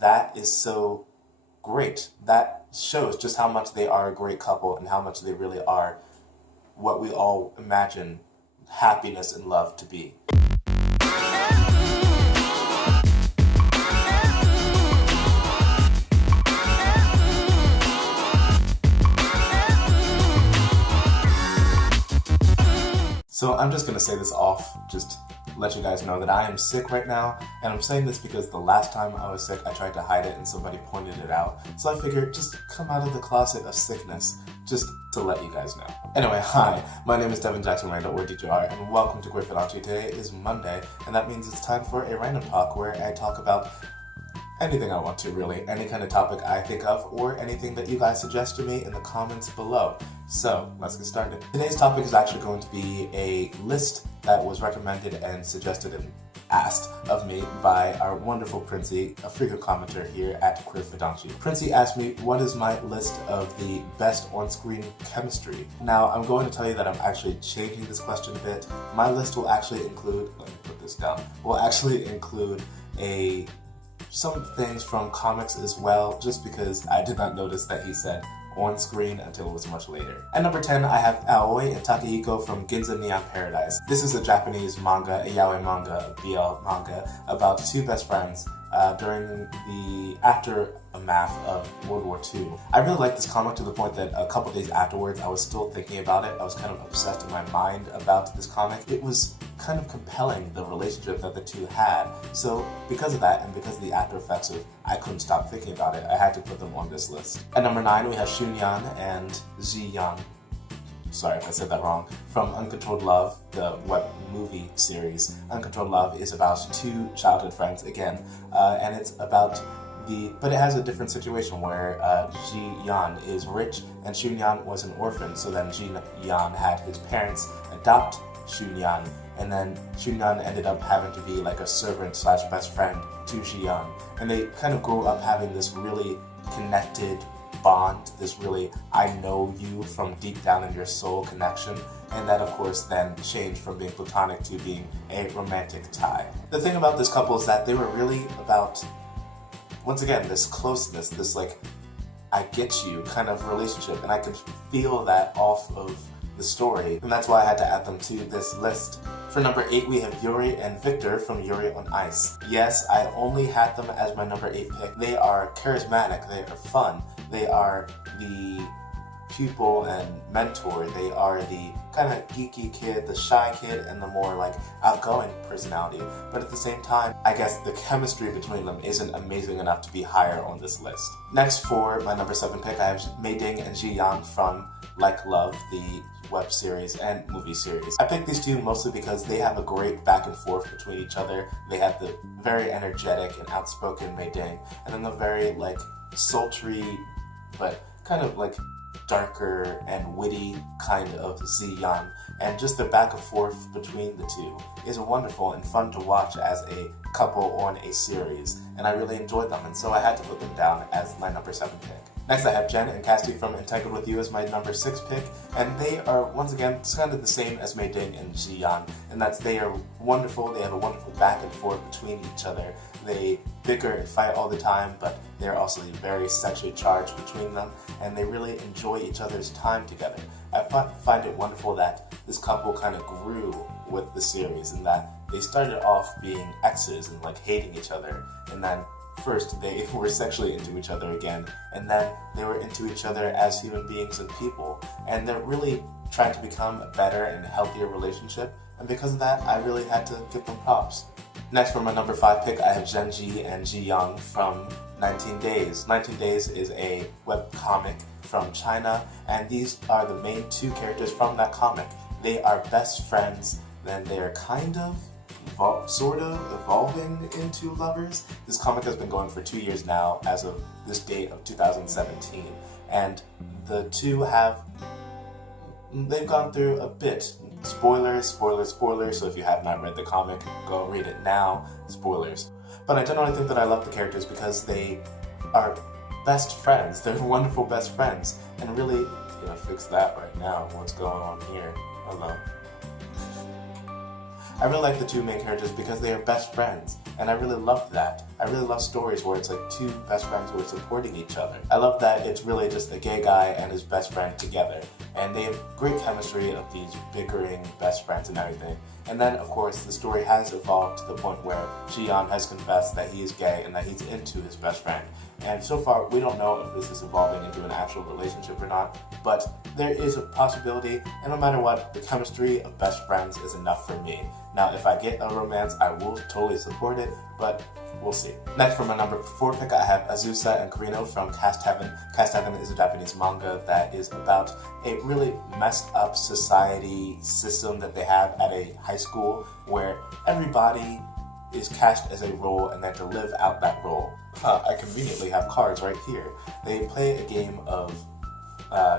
That is so great. That shows just how much they are a great couple and how much they really are what we all imagine happiness and love to be. So I'm just gonna say this off, just let you guys know that I am sick right now, and I'm saying this because the last time I was sick I tried to hide it and somebody pointed it out, so I figured just come out of the closet of sickness, just to let you guys know. Anyway, hi, my name is Devin Jackson Randall, or DJR, and welcome to Fudanshi. Today is Monday, and that means it's time for a random talk where I talk about anything I want to, really. Any kind of topic I think of, or anything that you guys suggest to me in the comments below. So, let's get started. Today's topic is actually going to be a list that was recommended and suggested and asked of me by our wonderful Princey, a frequent commenter here at Fudanshi. Princey asked me, what is my list of the best on-screen chemistry? Now, I'm going to tell you that I'm actually changing this question a bit. My list will actually include, let me put this down, will actually include some things from comics as well, just because I did not notice that he said on screen until it was much later. At number 10, I have Aoi and Takehiko from Ginza Neon Paradise. This is a Japanese manga, a yaoi manga, a BL manga, about two best friends during the aftermath of World War II. I really liked this comic to the point that a couple days afterwards I was still thinking about it. I was kind of obsessed in my mind about this comic. It was kind of compelling, the relationship that the two had. So because of that, and because of the after effects of I couldn't stop thinking about it, I had to put them on this list. At number 9, we have Shunyan and Ji-Yan. Sorry if I said that wrong. From Uncontrolled Love, the web movie series. Uncontrolled Love is about two childhood friends again, and it's about but it has a different situation where Ji-Yan is rich and Shunyan was an orphan, so then Ji-Yan had his parents adopt Shunyan, and then Shunyan ended up having to be like a servant slash best friend to Ji-Yan, and they kind of grew up having this really connected bond, this really I know you from deep down in your soul connection, and that of course then changed from being platonic to being a romantic tie. The thing about this couple is that they were really about, once again, this closeness, this like I get you kind of relationship, and I could feel that off of the story, and that's why I had to add them to this list. For number 8, we have Yuri and Victor from Yuri on Ice. Yes, I only had them as my number 8 pick. They are charismatic, they are fun, they are the pupil and mentor, they are the kind of geeky kid, the shy kid, and the more like outgoing personality. But at the same time, I guess the chemistry between them isn't amazing enough to be higher on this list. Next, for my number 7 pick, I have Mei-Ding and Ji-Yan from Like Love, the web series and movie series. I picked these two mostly because they have a great back and forth between each other. They have the very energetic and outspoken Mei-Ding, and then the very like sultry but kind of like darker and witty kind of Ji-Yan, and just the back and forth between the two is wonderful and fun to watch as a couple on a series, and I really enjoyed them, and so I had to put them down as my number 7 pick. Next, I have Jen and Cassie from Entangled With You as my number 6 pick, and they are, once again, kind of the same as Mei-Ding and Ji-Yan, and that's they are wonderful, they have a wonderful back and forth between each other. They bicker and fight all the time, but they're also very sexually charged between them, and they really enjoy each other's time together. I find it wonderful that this couple kind of grew with the series, and that they started off being exes and like hating each other, and then first they were sexually into each other again, and then they were into each other as human beings and people, and they're really trying to become a better and healthier relationship, and because of that I really had to give them props. Next, for my number 5 pick, I have Zhenji and Ji-Young from 19 Days. 19 Days is a web comic from China, and these are the main two characters from that comic. They are best friends, then they are kind of sort of evolving into lovers. This comic has been going for 2 years now as of this date of 2017, and the two they've gone through a bit. Spoilers, so if you have not read the comic, go read it now. Spoilers. But I generally think that I love the characters because they are best friends. They're wonderful best friends, and really, fix that right now. What's going on here? Hello. I really like the two main characters because they are best friends, and I really love that. I really love stories where it's like two best friends who are supporting each other. I love that it's really just a gay guy and his best friend together, and they have great chemistry of these bickering best friends and everything. And then, of course, the story has evolved to the point where Ji-yeon has confessed that he is gay and that he's into his best friend. And so far, we don't know if this is evolving into an actual relationship or not, but there is a possibility, and no matter what, the chemistry of best friends is enough for me. Now, if I get a romance, I will totally support it, but we'll see. Next, for my number 4 pick, I have Azusa and Kurino from Cast Heaven. Cast Heaven is a Japanese manga that is about a really messed up society system that they have at a high school where everybody is cast as a role and then to live out that role. I conveniently have cards right here. They play a game of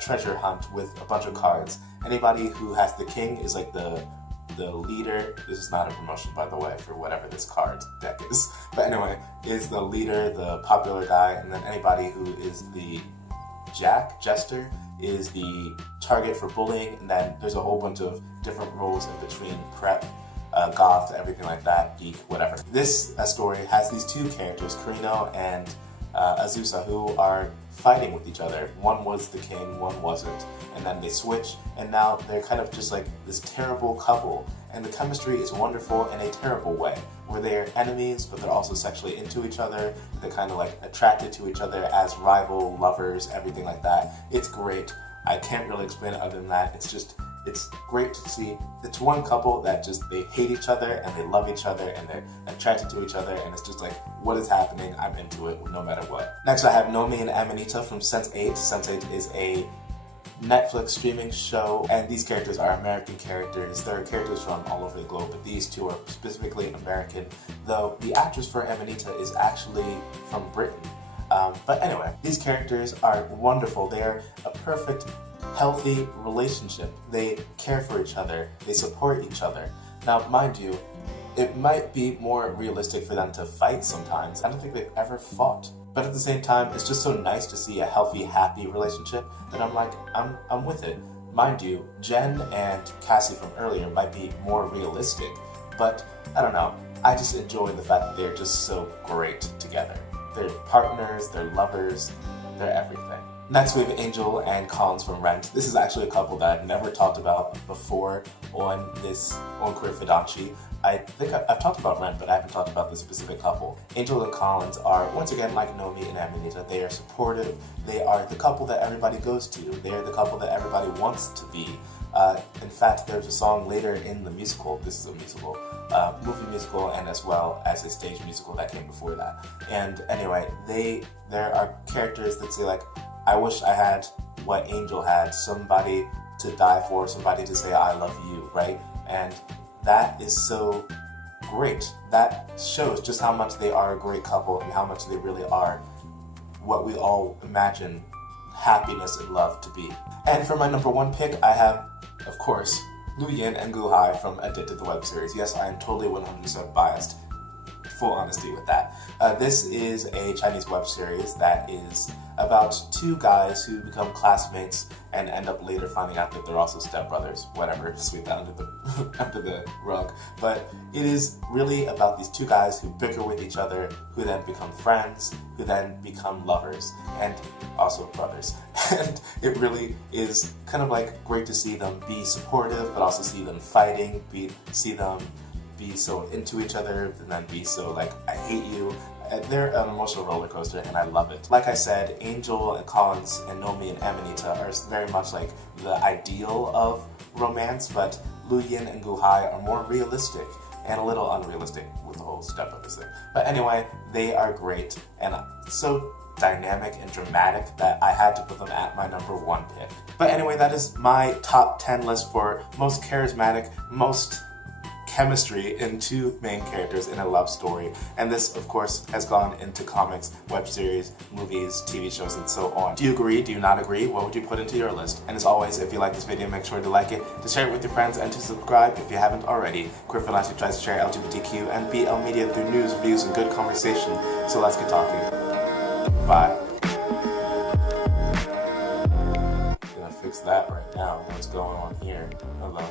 treasure hunt with a bunch of cards. Anybody who has the king is like the leader. This is not a promotion, by the way, for whatever this card deck is. But anyway, is the leader, the popular guy, and then anybody who is the jester is the target for bullying, and then there's a whole bunch of different roles in between: prep, goth, everything like that, geek, whatever. This story has these two characters, Kurino and Azusa, who are fighting with each other. One was the king, one wasn't, and then they switch, and now they're kind of just like this terrible couple, and the chemistry is wonderful in a terrible way, where they're enemies, but they're also sexually into each other. They're kind of like attracted to each other as rival lovers, everything like that. It's great. I can't really explain it other than that. It's great to see. It's one couple that just, they hate each other and they love each other and they're attracted to each other, and it's just like, what is happening? I'm into it no matter what. Next, I have Nomi and Amanita from Sense8. Sense8 is a Netflix streaming show, and these characters are American characters. There are characters from all over the globe, but these two are specifically American, though the actress for Amanita is actually from Britain. But anyway, these characters are wonderful. They are a perfect, healthy relationship. They care for each other. They support each other. Now, mind you, it might be more realistic for them to fight sometimes. I don't think they've ever fought. But at the same time, it's just so nice to see a healthy, happy relationship that I'm like, I'm with it. Mind you, Jen and Cassie from earlier might be more realistic, but I don't know. I just enjoy the fact that they're just so great together. They're partners, they're lovers, they're everything. Next, we have Angel and Collins from Rent. This is actually a couple that I've never talked about before on Queer Fudanshi. I think I've talked about Rent, but I haven't talked about this specific couple. Angel and Collins are, once again, like Nomi and Amanita. They are supportive. They are the couple that everybody goes to. They are the couple that everybody wants to be. In fact, there's a song later in the musical, this is a musical, movie musical, and as well as a stage musical that came before that. And anyway, there are characters that say like, I wish I had what Angel had, somebody to die for, somebody to say I love you, right? And that is so great. That shows just how much they are a great couple and how much they really are what we all imagine happiness and love to be. And for my number 1 pick, I have, of course, Lu Yin and Gu Hai from Addicted, the web series. Yes, I am totally 100% biased. Full honesty with that. This is a Chinese web series that is about 2 guys who become classmates and end up later finding out that they're also stepbrothers. Whatever, sweep that under the rug. But it is really about these 2 guys who bicker with each other, who then become friends, who then become lovers, and also brothers. And it really is kind of like great to see them be supportive, but also see them fighting, see them be so into each other, and then be so like, I hate you. They're an emotional roller coaster, and I love it. Like I said, Angel and Collins and Nomi and Amanita are very much like the ideal of romance, but Lu Yin and Gu Hai are more realistic and a little unrealistic with the whole stepbrothers thing. But anyway, they are great and so dynamic and dramatic that I had to put them at my number 1 pick. But anyway, that is my top 10 list for most charismatic, most chemistry in 2 main characters in a love story. And this, of course, has gone into comics, web series, movies, TV shows, and so on. Do you agree? Do you not agree? What would you put into your list? And as always, if you like this video, make sure to like it, to share it with your friends, and to subscribe if you haven't already. Queer Fudanshi tries to share LGBTQ and BL media through news, reviews, and good conversation. So let's get talking. Bye. I'm gonna fix that right now. What's going on here? Hello.